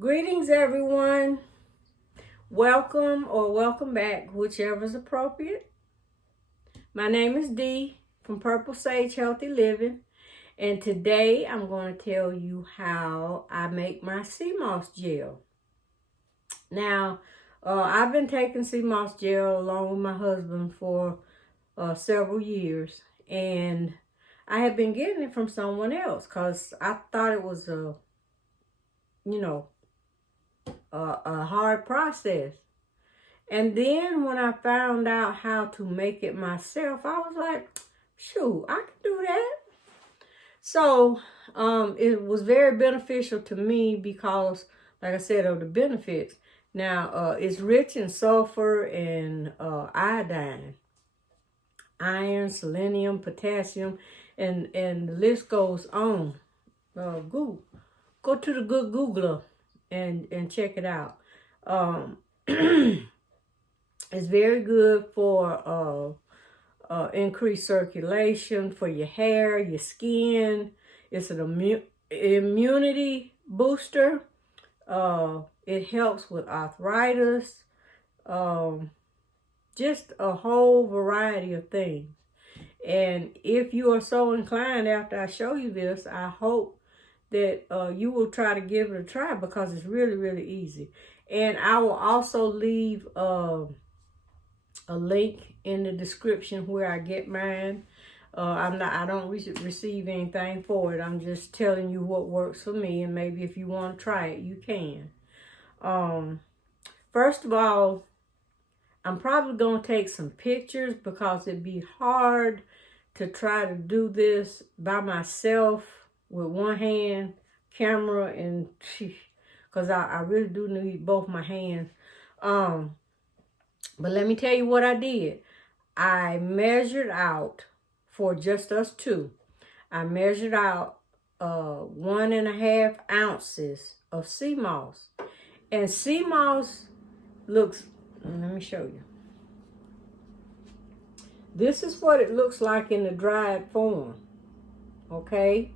Greetings, everyone. Welcome or welcome back, whichever is appropriate. My name is Dee from Purple Sage Healthy Living, and today I'm going to tell you how I make my sea moss gel. Now, I've been taking sea moss gel along with my husband for several years, and I have been getting it from someone else because I thought it was a hard process. And then when I found out how to make it myself, I was like, shoot, I can do that. So it was very beneficial to me because, like I said, of the benefits. Now, it's rich in sulfur and iodine, iron, selenium, potassium, and the list goes on. Go to the good Googler and check it out. It's very good for increased circulation for your hair, your skin. It's an immunity booster. It helps with arthritis. Just a whole variety of things. And if you are so inclined after I show you this, I hope that you will try to give it a try because it's really, really easy. And I will also leave a link in the description where I get mine. I don't receive anything for it. I'm just telling you what works for me, and maybe if you want to try it, you can. First of all, I'm probably going to take some pictures because it'd be hard to try to do this by myself with one hand, camera, and because I really do need both my hands. But let me tell you what I did. I measured out for just us two. I measured out 1.5 ounces of sea moss. And sea moss looks, let me show you. This is what it looks like in the dried form. Okay?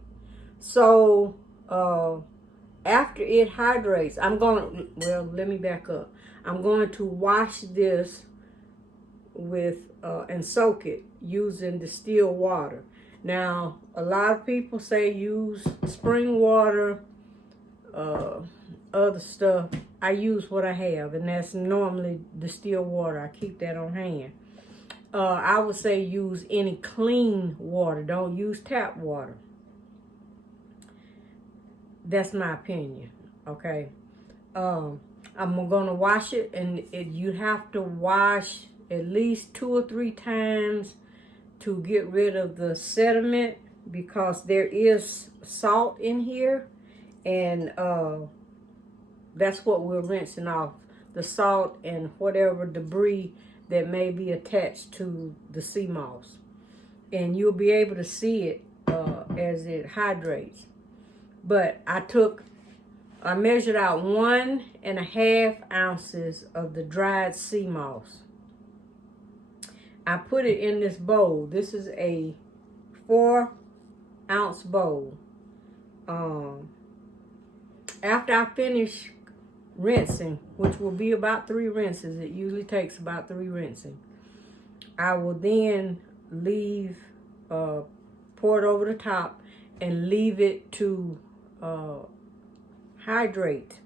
So, after it hydrates, let me back up. I'm going to wash this with and soak it using distilled water. Now, a lot of people say use spring water, other stuff. I use what I have, and that's normally distilled water. I keep that on hand. I would say use any clean water. Don't use tap water. That's my opinion, okay? I'm gonna wash it, and you have to wash at least 2 or 3 times to get rid of the sediment because there is salt in here, and that's what we're rinsing off, the salt and whatever debris that may be attached to the sea moss. And you'll be able to see it as it hydrates. But I measured out 1.5 ounces of the dried sea moss. I put it in this bowl. This is a 4-ounce bowl. After I finish rinsing, which will be about 3 rinses, it usually takes about 3 rinsing, I will then pour it over the top and leave it to hydrate.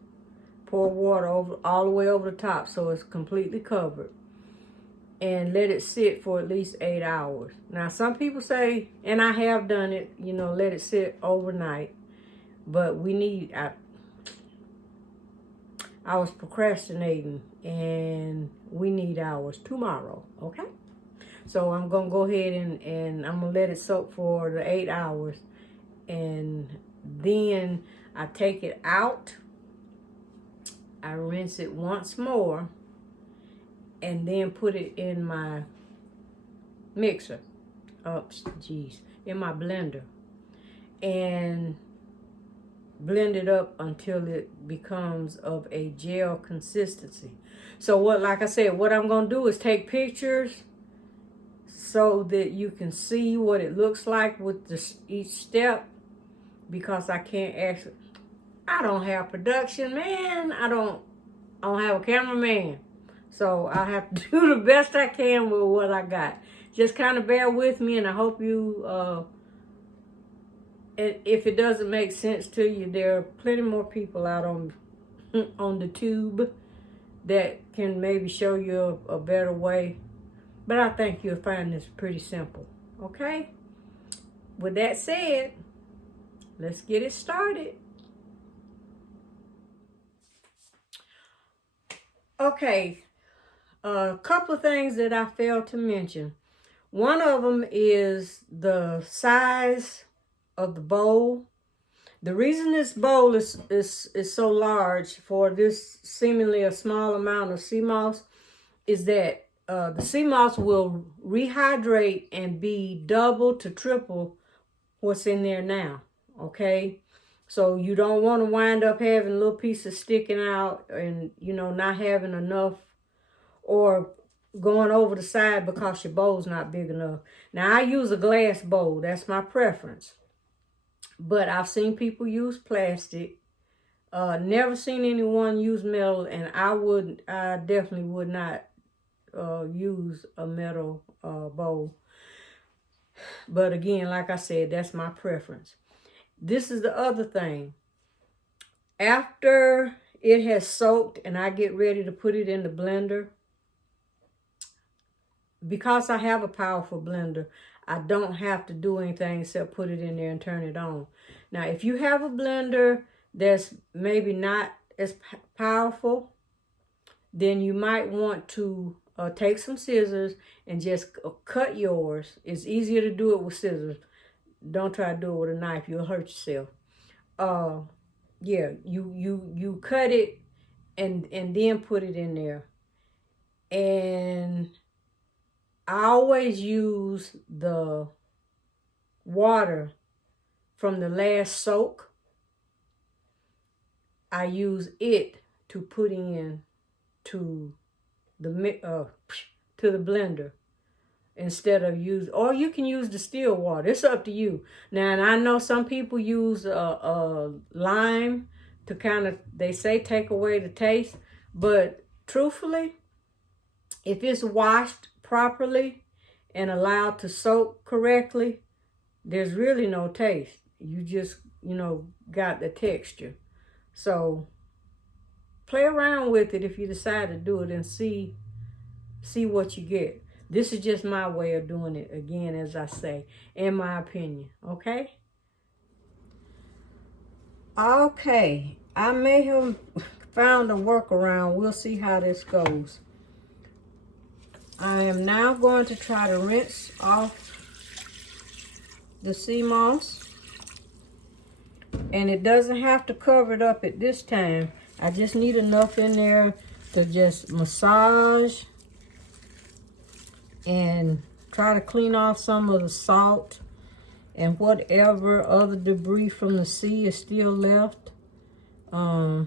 Pour water all the way over the top so it's completely covered, and let it sit for at least 8 hours. Now, some people say, and I have done it, let it sit overnight, but I was procrastinating, and we need ours tomorrow, okay? So I'm going to go ahead and I'm going to let it soak for the 8 hours, and then I take it out, I rinse it once more, and then put it in my mixer, in my blender, and blend it up until it becomes of a gel consistency. So like I said, what I'm going to do is take pictures so that you can see what it looks like with each step, because I can't actually, I don't have production, man. I don't have a cameraman. So I have to do the best I can with what I got. Just kind of bear with me, and I hope you, if it doesn't make sense to you, there are plenty more people out on the tube that can maybe show you a better way. But I think you'll find this pretty simple. Okay? With that said, let's get it started. Okay, a couple of things that I failed to mention. One of them is the size of the bowl. The reason this bowl is so large for this seemingly a small amount of sea moss is that the sea moss will rehydrate and be double to triple what's in there now, okay? So you don't want to wind up having little pieces sticking out and, you know, not having enough or going over the side because your bowl's not big enough. Now, I use a glass bowl. That's my preference. But I've seen people use plastic. Never seen anyone use metal, and I definitely would not use a metal bowl. But again, like I said, that's my preference. This is the other thing. After it has soaked and I get ready to put it in the blender, because I have a powerful blender, I don't have to do anything except put it in there and turn it on. Now, if you have a blender that's maybe not as powerful, then you might want to take some scissors and just cut yours. It's easier to do it with scissors. Don't try to do it with a knife. You'll hurt yourself. Yeah, you cut it and then put it in there. And I always use the water from the last soak. I use it to put in to the blender instead of or you can use distilled water. It's up to you. Now, and I know some people use lime to kind of, they say, take away the taste. But truthfully, if it's washed properly and allowed to soak correctly, there's really no taste. You just, you know, got the texture. So play around with it if you decide to do it and see what you get. This is just my way of doing it, again, as I say, in my opinion, okay? Okay, I may have found a workaround. We'll see how this goes. I am now going to try to rinse off the sea moss. And it doesn't have to cover it up at this time. I just need enough in there to just massage and try to clean off some of the salt and whatever other debris from the sea is still left. I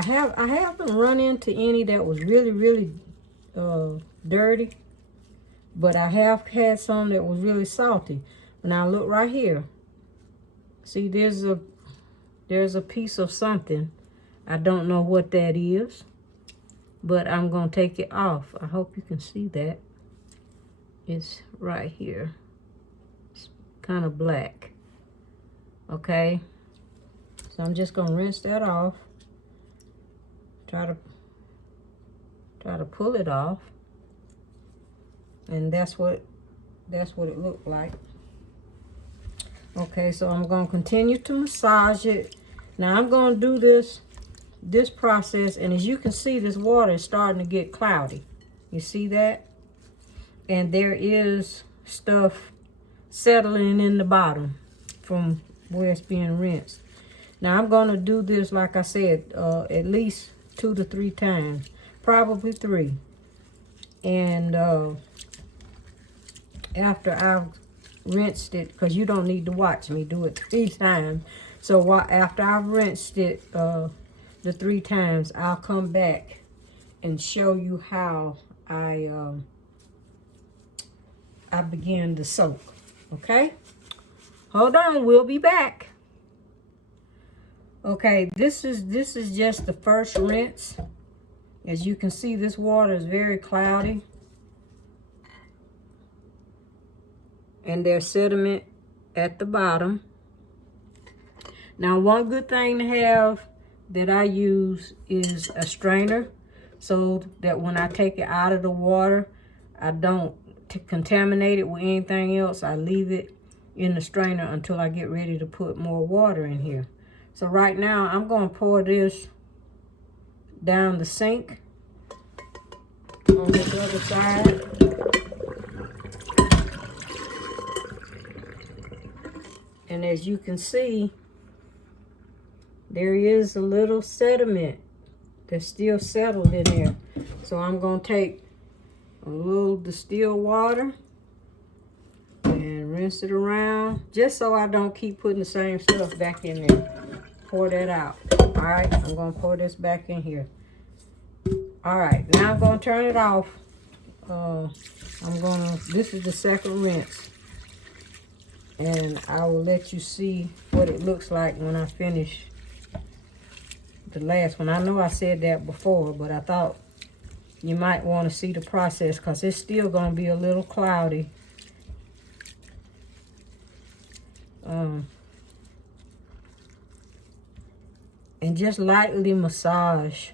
haven't run into any that was really dirty, but I have had some that was really salty. Now look right here. See, there's a piece of something. I don't know what that is, but I'm gonna take it off. I hope you can see that. It's right here. It's kind of black. Okay. So I'm just gonna rinse that off. Try to pull it off. And that's what it looked like. Okay, so I'm going to continue to massage it. Now I'm going to do this process, and as you can see, this water is starting to get cloudy. You see that? And there is stuff settling in the bottom from where it's being rinsed. Now I'm going to do this, like I said, at least 2 to 3 times, probably 3. And after I've rinsed it, because you don't need to watch me do it 3 times. So after I've rinsed it the 3 times, I'll come back and show you how I begin to soak. Okay? Hold on, we'll be back. Okay, this is just the first rinse. As you can see, this water is very cloudy. And there's sediment at the bottom. Now, one good thing to have that I use is a strainer, so that when I take it out of the water, I don't contaminate it with anything else. I leave it in the strainer until I get ready to put more water in here. So right now, I'm going to pour this down the sink on this other side. And as you can see, there is a little sediment that's still settled in there. So I'm going to take a little distilled water and rinse it around, just so I don't keep putting the same stuff back in there. Pour that out. All right, I'm going to pour this back in here. All right, now I'm going to turn it off. This is the second rinse. And I will let you see what it looks like when I finish the last one. I know I said that before, but I thought you might want to see the process, because it's still going to be a little cloudy. And just lightly massage.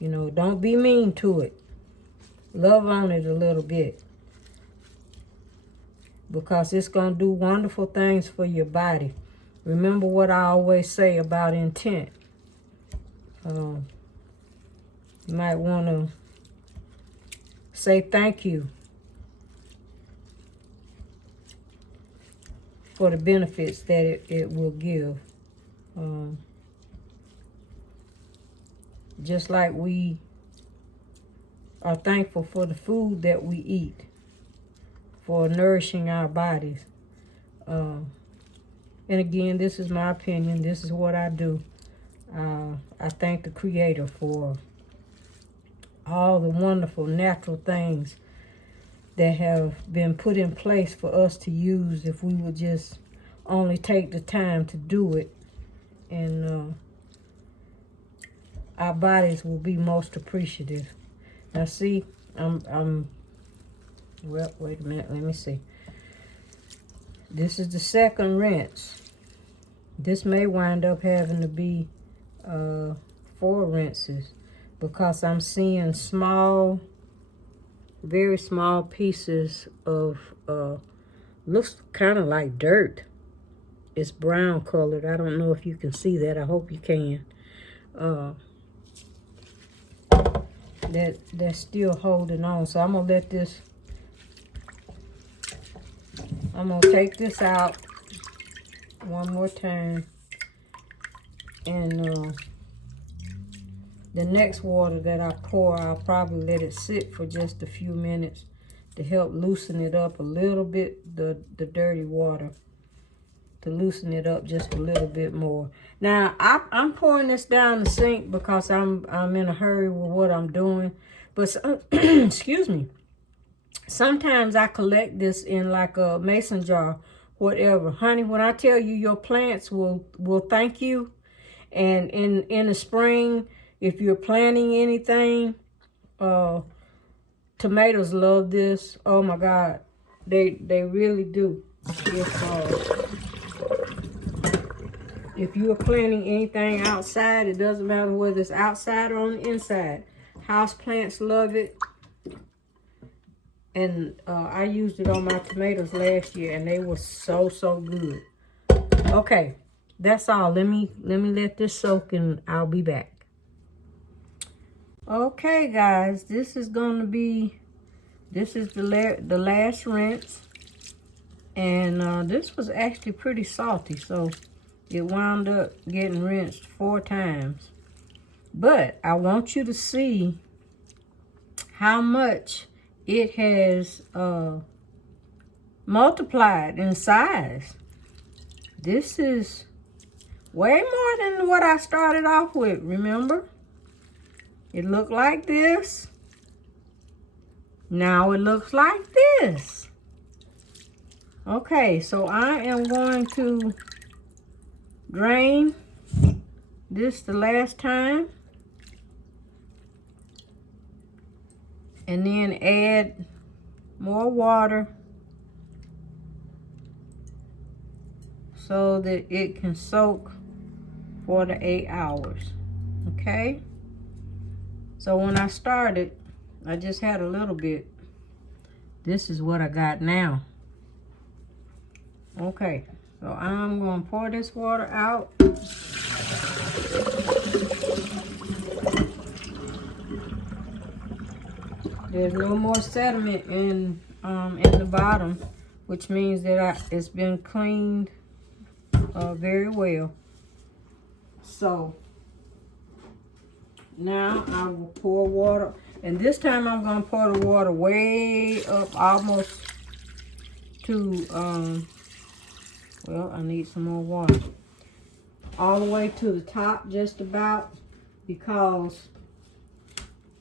You know, don't be mean to it. Love on it a little bit, because it's going to do wonderful things for your body. Remember what I always say about intent. You might want to say thank you for the benefits that it will give. Just like we are thankful for the food that we eat, for nourishing our bodies. And again, this is my opinion. This is what I do. I thank the Creator for all the wonderful natural things that have been put in place for us to use if we would just only take the time to do it. And our bodies will be most appreciative. Now see, well, wait a minute, let me see. This is the second rinse. This may wind up having to be 4 rinses, because I'm seeing small, very small pieces of, looks kind of like dirt. It's brown colored. I don't know if you can see that. I hope you can. That's still holding on. So I'm gonna let this, I'm gonna take this out one more time. And the next water that I pour, I'll probably let it sit for just a few minutes to help loosen it up a little bit, the dirty water, to loosen it up just a little bit more. Now, I'm pouring this down the sink because I'm in a hurry with what I'm doing. But, excuse me, sometimes I collect this in like a mason jar, whatever. Honey, when I tell you your plants will thank you, and in the spring, if you're planting anything, tomatoes love this. Oh my God, they really do. If you are planting anything outside, it doesn't matter whether it's outside or on the inside. House plants love it. And I used it on my tomatoes last year, and they were so good. Okay, that's all. Let me let this soak, and I'll be back. Okay, guys, this is the last rinse, and this was actually pretty salty, so it wound up getting rinsed 4 times. But I want you to see how much it has multiplied in size. This is way more than what I started off with, remember? It looked like this. Now it looks like this. Okay, so I am going to drain this the last time. And then add more water so that it can soak for the 8 hours. Okay? So when I started, I just had a little bit. This is what I got now. Okay, so I'm going to pour this water out. There's no more sediment in the bottom, which means that it's been cleaned very well. So now I will pour water, and this time I'm going to pour the water way up, almost to well, I need some more water, all the way to the top just about, because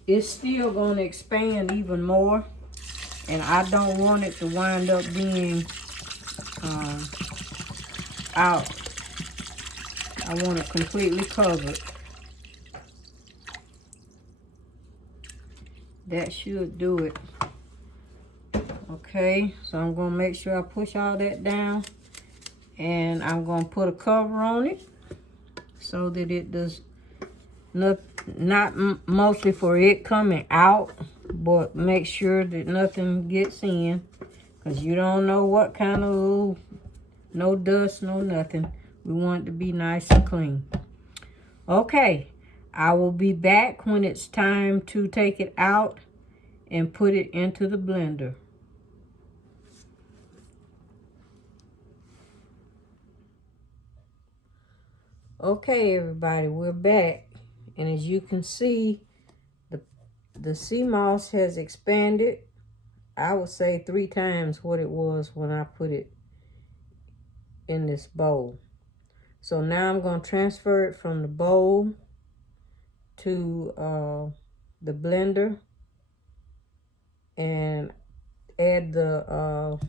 it's still going to expand even more, and I don't want it to wind up being out. I want it completely covered. That should do it. Okay, so I'm going to make sure I push all that down, and I'm going to put a cover on it so that it does not mostly for it coming out, but make sure that nothing gets in, because you don't know what kind of no dust, no nothing. We want it to be nice and clean. Okay, I will be back when it's time to take it out and put it into the blender. Okay, everybody, we're back. And as you can see, the sea moss has expanded, I would say 3 times what it was when I put it in this bowl. So now I'm going to transfer it from the bowl to the blender and add the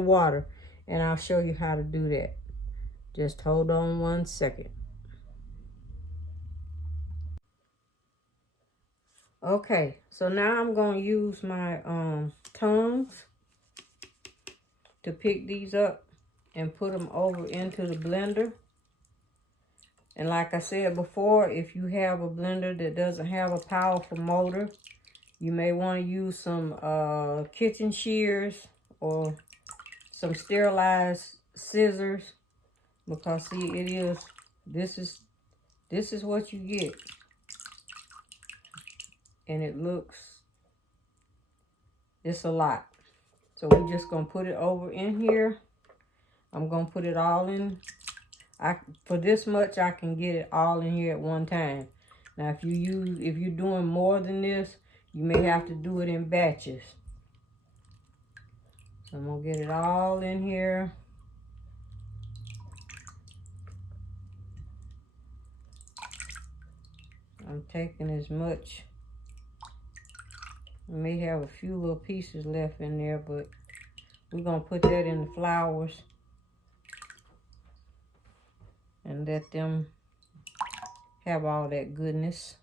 water, and I'll show you how to do that. Just hold on 1 second. Okay, so now I'm going to use my tongs to pick these up and put them over into the blender. And like I said before, if you have a blender that doesn't have a powerful motor, you may want to use some kitchen shears or some sterilized scissors, because see, this is what you get. And it's a lot. So we're just going to put it over in here. I'm going to put it all in. For this much, I can get it all in here at one time. Now, if you're doing more than this, you may have to do it in batches. So I'm going to get it all in here. I'm taking as much. I may have a few little pieces left in there, but we're going to put that in the flowers and let them have all that goodness.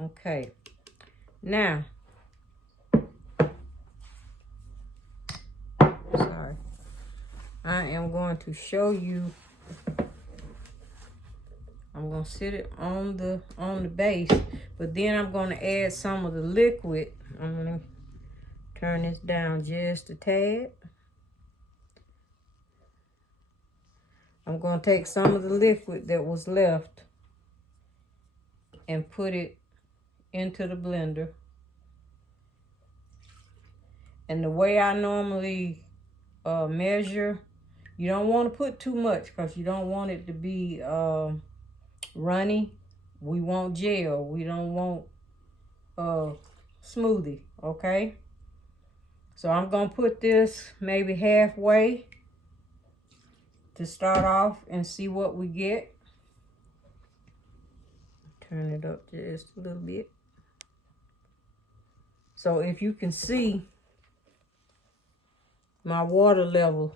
Okay. Now, sorry, I am going to show you. I'm going to sit it on the base, but then I'm going to add some of the liquid. I'm going to turn this down just a tad. I'm going to take some of the liquid that was left and put it into the blender. And the way I normally measure, you don't want to put too much because you don't want it to be runny. We want gel. We don't want smoothie, okay? So I'm going to put this maybe halfway to start off and see what we get. Turn it up just a little bit. So if you can see, my water level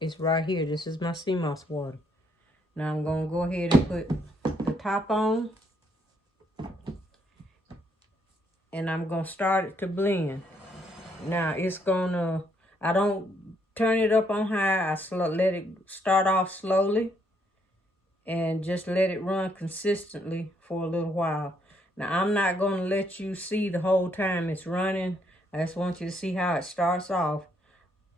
is right here. This is my sea moss water. Now I'm going to go ahead and put the top on. And I'm going to start it to blend. Now it's going to, I don't turn it up on high. I let it start off slowly. And just let it run consistently for a little while. Now I'm not going to let you see the whole time it's running. I just want you to see how it starts off.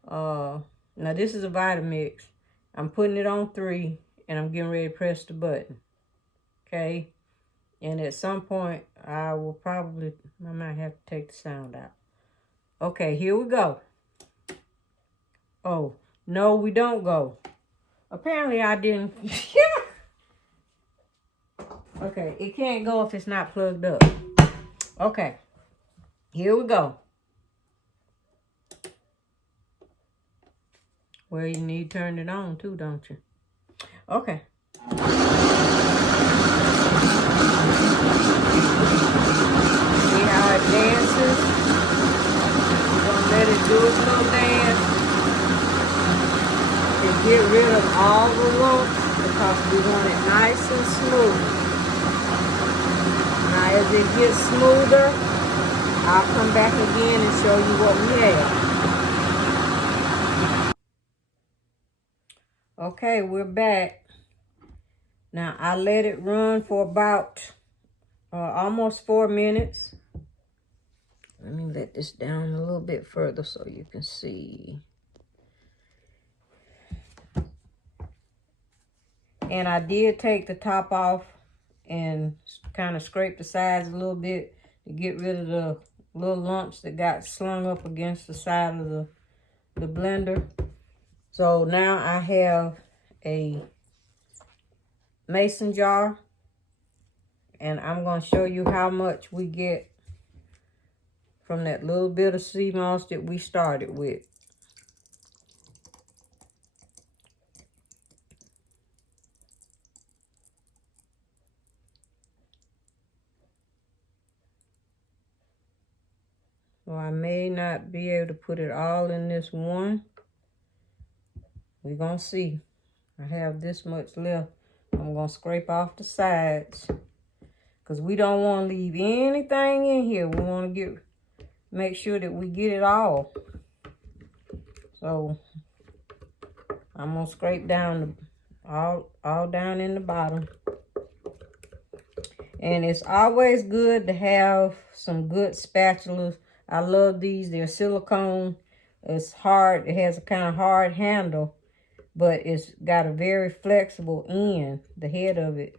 Now this is a Vitamix. I'm putting it on 3 and I'm getting ready to press the button. Okay. And at some point I might have to take the sound out. Okay, here we go. Oh, no, we don't go. Apparently I didn't. Okay, it can't go if it's not plugged up. Okay, here we go. Well, you need to turn it on too, don't you? Okay. See how it dances? We're going to let it do its little dance. And get rid of all the lumps because we want it nice and smooth. Now as it gets smoother, I'll come back again and show you what we have. Okay, we're back. Now I let it run for about almost 4 minutes. Let me let this down a little bit further so you can see. And I did take the top off and kind of scrape the sides a little bit to get rid of the little lumps that got slung up against the side of the blender. So now I have a mason jar, and I'm going to show you how much we get from that little bit of sea moss that we started with. So I may not be able to put it all in this one. We're going to see. I have this much left. I'm going to scrape off the sides because we don't want to leave anything in here. We want to make sure that we get it all. So I'm going to scrape down all down in the bottom. And it's always good to have some good spatulas. I love these. They're silicone. It's hard. It has a kind of hard handle, but it's got a very flexible end. The head of it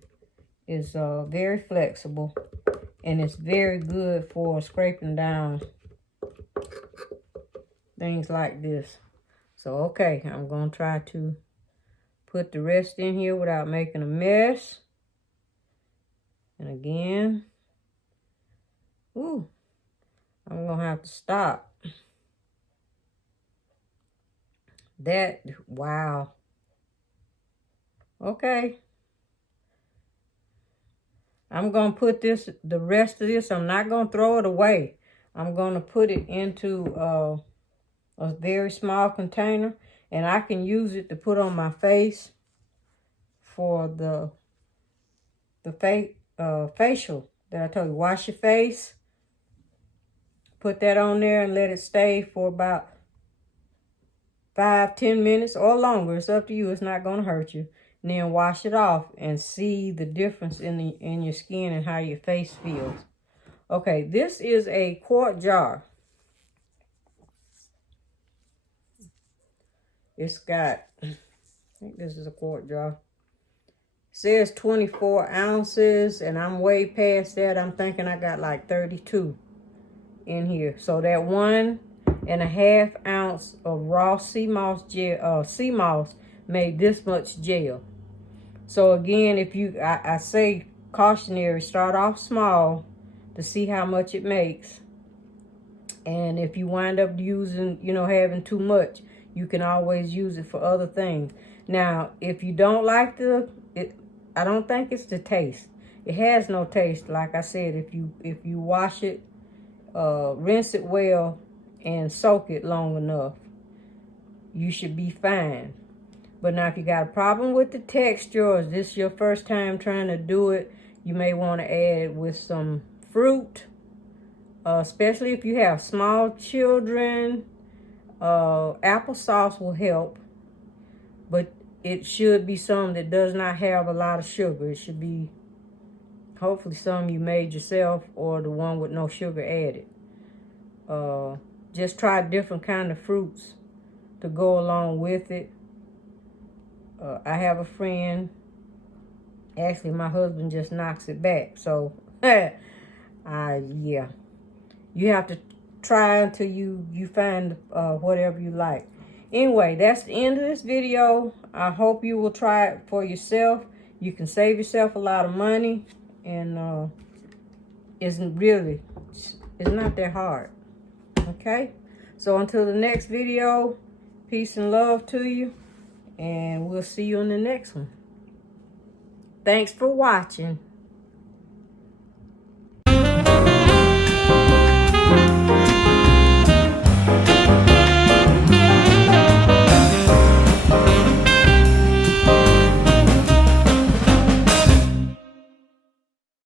is very flexible, and it's very good for scraping down things like this. So, okay, I'm going to try to put the rest in here without making a mess. And again, ooh, I'm going to have to stop. Wow. Okay. I'm going to put the rest of this, I'm not going to throw it away. I'm going to put it into a very small container, and I can use it to put on my face for the facial that I told you. Wash your face, put that on there and let it stay for about 5-10 minutes or longer. It's up to you. It's not going to hurt you. And then wash it off and see the difference in your skin and how your face feels. Okay, this is a quart jar. It's got, I think this is a quart jar. It says 24 ounces, and I'm way past that. I'm thinking I got like 32 in here. So that 1.5 ounce of raw sea moss gel, sea moss made this much gel. So again, if I say cautionary, start off small to see how much it makes. And if you wind up using, having too much, you can always use it for other things. Now, if you don't like I don't think it's the taste. It has no taste. Like I said, if you wash it, rinse it well, and soak it long enough. you should be fine. But now if you got a problem with the texture, or is this your first time trying to do it, you may want to add with some fruit, especially if you have small children. Applesauce will help, but it should be some that does not have a lot of sugar. It should be hopefully some you made yourself, or the one with no sugar added. Just try different kind of fruits to go along with it. I have a friend, actually my husband just knocks it back, so yeah, you have to try until you find whatever you like. Anyway, that's the end of this video. I hope you will try it for yourself. You can save yourself a lot of money, and it's not that hard. Okay, so until the next video, peace and love to you, and we'll see you in the next one. Thanks for watching.